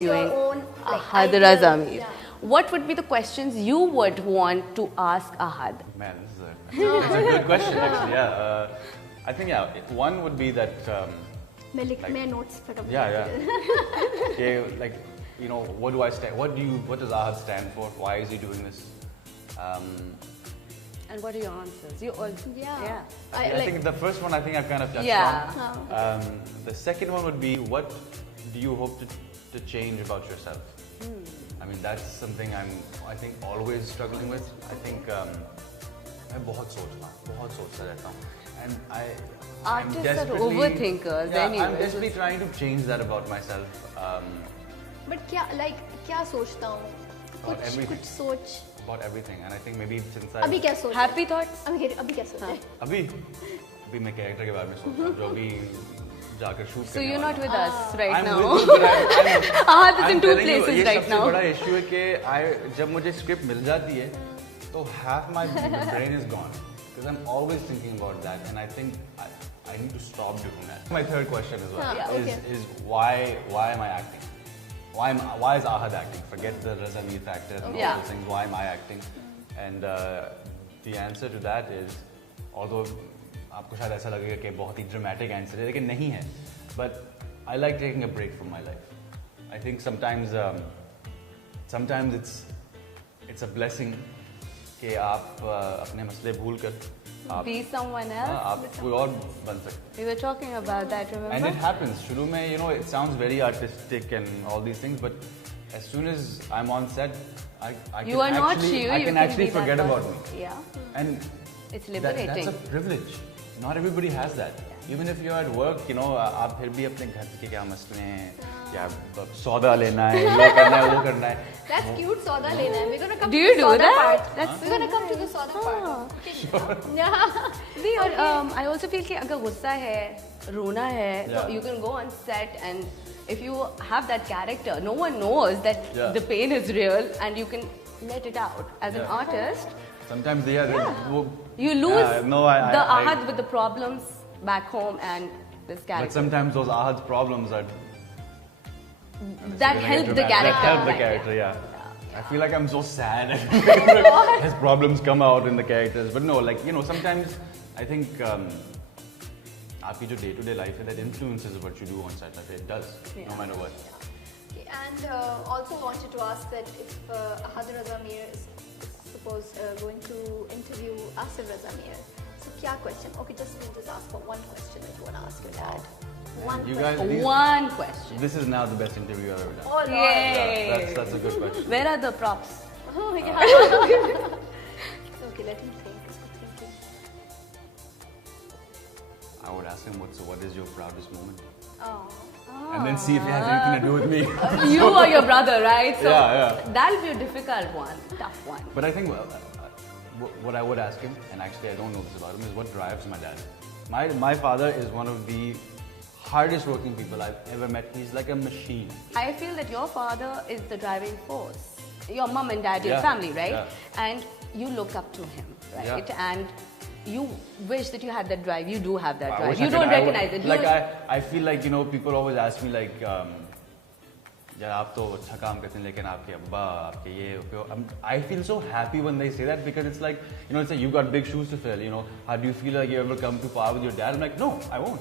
Your own Hadra ideal- Zamir. yeah. What would be the questions you would want to ask Ahad? Man, that's a good question actually. Yeah, I think one would be that मैं notes फटाफट yeah. Okay, like what do I stand? What does Ahad stand for? Why is he doing this? And what are your answers? You all, Yeah. I think the first one I've kind of touched Yeah. on. The second one would be what do you hope to change about yourself? I mean that's something I think always struggling with. I think मैं बहुत सोचता रहता हूँ, and I'm Artists are desperately overthinkers anyway. I'm desperately trying to change that about myself. But क्या सोचता हूँ? About everything. कुछ सोच. About everything, and I think maybe since अभी क्या सोच? Happy thoughts? अभी क्या सोच? अभी मैं कैरेक्टर के बारे में सोच रहा हूँ जो अभी जाकर shoot So you're not with us right I'm now. with you, but I'm Ahad is I'm in two telling you, places ये right सबसे now. बड़ा इशू है कि जब मुझे स्क्रिप्ट मिल जाती है तो half my brain is gone because I'm always thinking about that, and I think I need to stop doing that. My third question as well Yeah, okay. is why am I acting? Why is Ahad acting? Forget the Raza Mir factor and all Yeah. those things. Why am I acting? And the answer to that is, although आपको शायद ऐसा लगेगा कि बहुत ही dramatic answer है, लेकिन नहीं है. But I like taking a break from my life. I think sometimes it's a blessing कि आप अपने मसले भूल कर आप Be someone else. आप कोई और बन सकते. We were talking about that, remember? And it happens. शुरू में it sounds very artistic and all these things, but as soon as I'm on set, I You are not actually, you. I you can be actually that forget about person. me. Yeah. And It's that's liberating. a privilege. Not everybody has that. Even if you're at work, आप फिर भी अपने घर के क्या मसले हैं, या सौदा लेना है, ये करना है, वो करना है. That's cute. सौदा लेना है. We're gonna come Do to you the do सौदा that? part. That's We're gonna come to the सौदा part. Okay. Yeah. See, और I also feel कि अगर गुस्सा है, रोना है, तो Yeah. you can go on set and if you have that character, no one knows that Yeah. the pain is real and you can let it out. As an Yeah. artist, Sometimes you lose the I Ahad with the problems back home and this but character. sometimes those Ahad's problems are That help the That character. help the right? character, yeah. I feel like I'm so sad. His problems come out in the characters, but no, sometimes I think आपकी जो day-to-day life है, that influences what you do on set. Like, it does, no matter what. Okay, and also wanted to ask that if Ahad Raza Mir is suppose going to interview Asif Raza Mir, so क्या question? Okay, we'll just ask for one question that you want to ask your dad. One You question. guys, One question. this is now the best interview I've ever done. Oh, Lord. Yay! That's a good question. Where are the props? Oh, yeah. Okay, let him think. He's thinking. I would ask him, what is your proudest moment? Oh. And then see if it has anything to do with me. You or your brother, right? So Yeah. that'll be a difficult one, tough one. But I think what I would ask him, and actually I don't know this about him, is what drives my dad. My father is one of the hardest working people I've ever met. He's like a machine. I feel that your father is the driving force. Your mom and dad, your Yeah, family, right? yeah. And you look up to him, right? Yeah. And you wish that you had that drive. You do have that I drive. wish You I don't could- recognize it. Like You- I feel like people always ask me like, यार आप तो अच्छा काम करते हैं लेकिन आपके अब्बा आपके ये I feel so happy when they say that because it's like it's like you got big shoes to fill. How do you feel like you ever come to power with your dad? I'm like, no, I won't.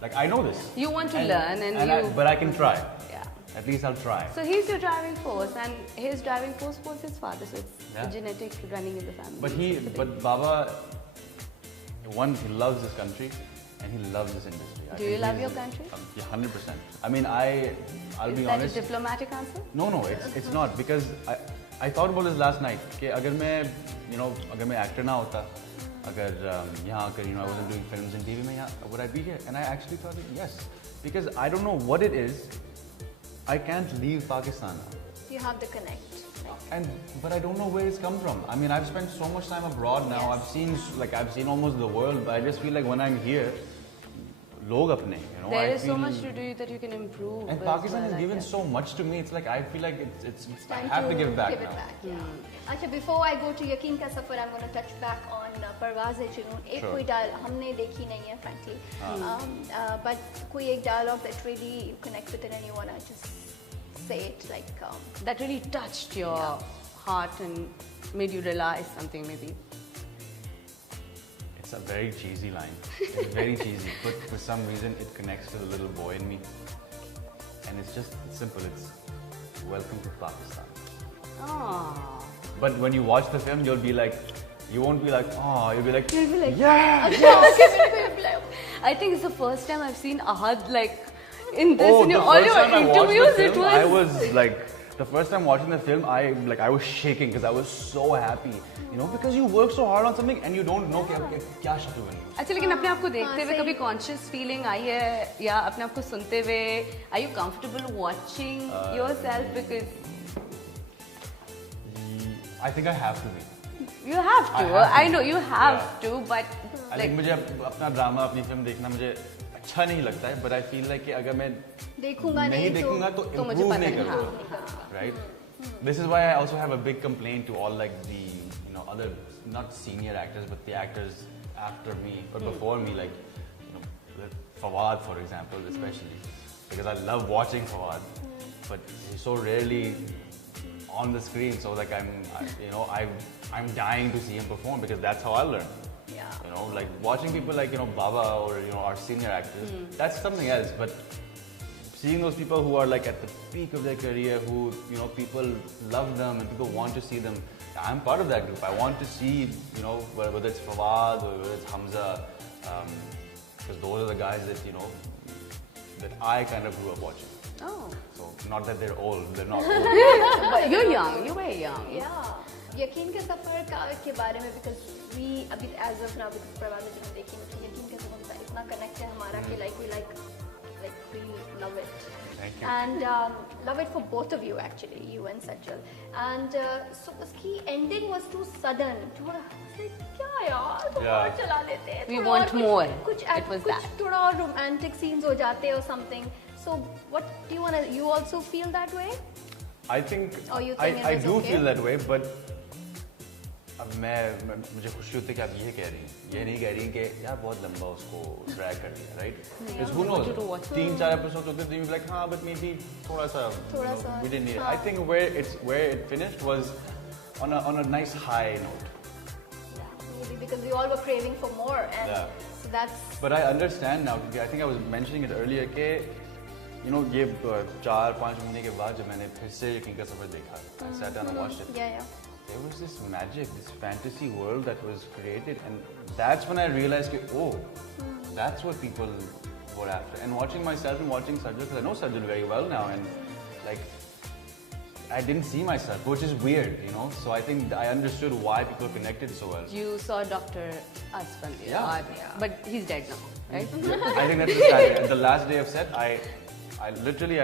Like I know this. You want to learn and but I can try. Yeah. At least I'll try. So he's your driving force, and his driving force was his father. So it's Yeah. the genetic running in the family. But Baba, one, he loves this country and he loves this industry. Do you love your country? Yeah, 100%. I mean, I'll Is be that honest. a diplomatic answer? No, it's not because I thought about this last night कि अगर मैं actor ना होता, अगर यहाँ आकर I wasn't doing films and TV में यहाँ would I be here? And I actually thought yes, because I don't know what it is. I can't leave Pakistan now. You have the connect. But I don't know where it's come from. I mean, I've spent so much time abroad now. Yes. I've seen almost the world, but I just feel like when I'm here, log apne, There I is so feel- much to do that you can improve. And as Pakistan well, has I given guess. so much to me. It's like I feel like it's I Time have to give back give now. it back, yeah. अच्छा, before I go to Yaqeen Ka Safar, I'm going to touch back on Parwaaz-e-Junoon. एक Sure. कोई डाल हमने देखी नहीं है, frankly. But कोई एक dialogue that really you connect with it and you want to just say it? Like that really touched your heart and made you realize something maybe? It's a very cheesy line. It's very cheesy, but for some reason it connects to the little boy in me. And it's just simple. It's welcome to Pakistan. Oh. But when you watch the film, you'll be like, you won't be like, oh, you'll be like, yeah. I think it's the first time I've seen Ahad like in this. Oh, in the all first your time I watched interviews, the it film, was. I was like, the first time watching the film, I was shaking because I was so happy, you know, because you work so hard on something and you don't know क्या शुरू करना है. अच्छा लेकिन अपने आप को देखते हुए कभी conscious feeling आई है या अपने आप को सुनते हुए are you comfortable watching yourself because I think I have to be. you have to. I know you have to, but I think मुझे अपना ड्रामा अपनी फिल्म देखना मुझे अच्छा नहीं लगता है, but I feel like कि अगर मैं नहीं देखूंगा तो improve नहीं करूँगा, right? This is why I also have a big complaint to all like the other not senior actors but the actors after me or before me, like Fawad for example, especially because I love watching Fawad, but he's so rarely on the screen, so like I'm dying to see him perform because that's how I learn. Yeah. You know, like watching people like Baba or our senior actors, that's something else. But seeing those people who are like at the peak of their career, who people love them and people want to see them, I'm part of that group. I want to see whether it's Fawad or whether it's Hamza, because those are the guys that that I kind of grew up watching. oh, So not that they're old, they're not old. but you're young, you're very young. Yeah. यकीन के सफर के बारे में because we अभी as of now because प्रभात जी ने देखी तो यकीन के सफर का इतना connect है हमारा कि we love it. Thank you. And love it for both of you actually, you and Sajjal. And so उसकी ending was too sudden. थोड़ा क्या यार तो Yeah. और चला लेते हैं. We थोड़ा want और more. कुछ It was कुछ that. थोड़ा और romantic scenes हो जाते or something. So what do you wanna? You also feel that way? I think Or you think I it was do okay? feel that way, but अब मुझे खुशी होती है कि आप ये कह रही हैं, ये नहीं कह रही हैं कि यार बहुत लंबा उसको ड्रैग कर दिया, right? Because who knows? 3-4 episodes होते हैं, तो like हाँ, but maybe थोड़ा सा we didn't need it. I think where it finished was on a nice high note. Yeah, maybe because we all were craving for more, and Yeah. so that's. But I understand now. I think I was mentioning it earlier कि ये 4-5 महीने के बाद जब मैंने फिर से यकीन का सफर देखा, I sat down and watched it. Yeah. There was this magic, this fantasy world that was created, and that's when I realized that, that's what people were after. And watching myself and watching Sajjal, because I know Sajjal very well now, and like I didn't see myself, which is weird, So I think I understood why people connected so well. You saw Dr. Asfal, Yeah. but he's dead now, right? I think that's the sad. The last day of set, I literally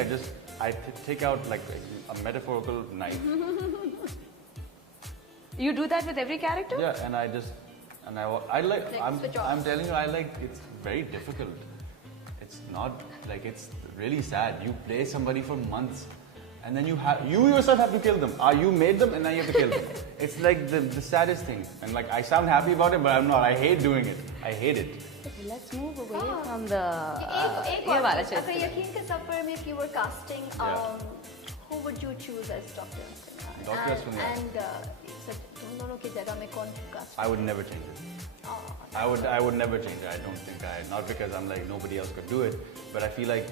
take out like a metaphorical knife. You do that with every character? Yeah, and I switch off. I'm telling you, it's very difficult. It's not like it's really sad. You play somebody for months, and then you yourself have to kill them. You made them, and now you have to kill them. It's like the saddest thing. And like I sound happy about it, but I'm not. I hate doing it. I hate it. Okay, let's move away from the. एक ये वाला और चलते अगर हैं. यकीन के सफर में if you were casting, who would you choose as Dr. Dr. Asfal. And तुम दोनों की जगह में कौन cast? I would never change it. I would never change it. I don't think not because I'm like nobody else could do it, but I feel like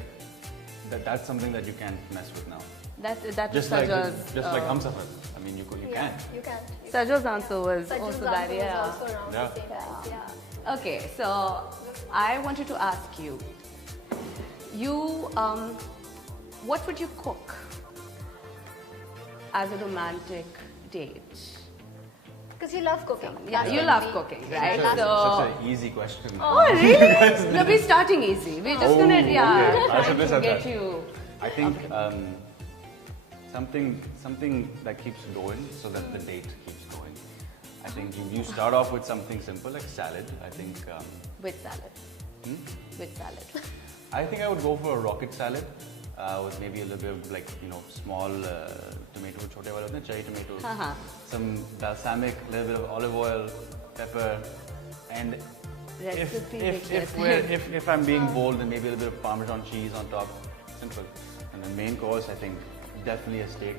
that's something that you can't mess with now. That's Just like Sajjal's, like Humsafar. I mean, you can. You can. Sajjal's answer was Sajjal's also answer that, was yeah. also around Yeah. the same time. Yeah. Okay, so I wanted to ask you, what would you cook as a romantic date? Because you love cooking. Yeah, That's you what love we- cooking, Yeah, right? that's- So, Such an easy question. oh really? No, we're starting easy. We're just gonna okay. I try should have to said get that. you. I think something that keeps going so that the date keeps going. I think you start off with something simple like salad. I think With salad. With salad. I think I would go for a rocket salad with maybe a little bit of like small tomato, chote wale hote hain, cherry tomatoes, some balsamic, a little bit of olive oil, pepper, and Recipe if I'm being bold, then maybe a little bit of Parmesan cheese on top. Simple. And the main course, I think definitely a steak.